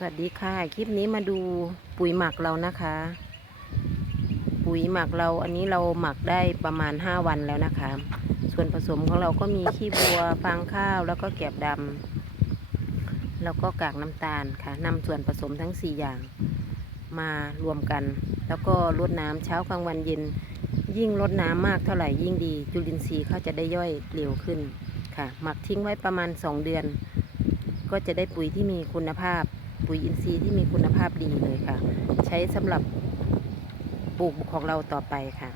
สวัสดีค่ะ คลิปนี้มาดูปุ๋ยหมักเรานะคะ ปุ๋ยหมักเราอันนี้เราหมักได้ประมาณ 5 วันแล้วนะคะ ส่วนผสมของเราก็มีขี้บัวฟางข้าวแล้วก็แกบดำแล้วก็กากน้ำตาลค่ะนำส่วนผสมทั้ง 4 อย่างมารวมกัน แล้วก็รดน้ำเช้ากลางวันเย็น ยิ่งรดน้ำมากเท่าไหร่ยิ่งดี จุลินทรีย์เขาจะได้ย่อยเร็วขึ้นค่ะ หมักทิ้งไว้ประมาณ 2 เดือนก็จะได้ปุ๋ยที่มีคุณภาพ ปุ๋ยอินทรีย์ที่มีคุณภาพดีเลยค่ะ ใช้สำหรับปลูกของเราต่อไปค่ะ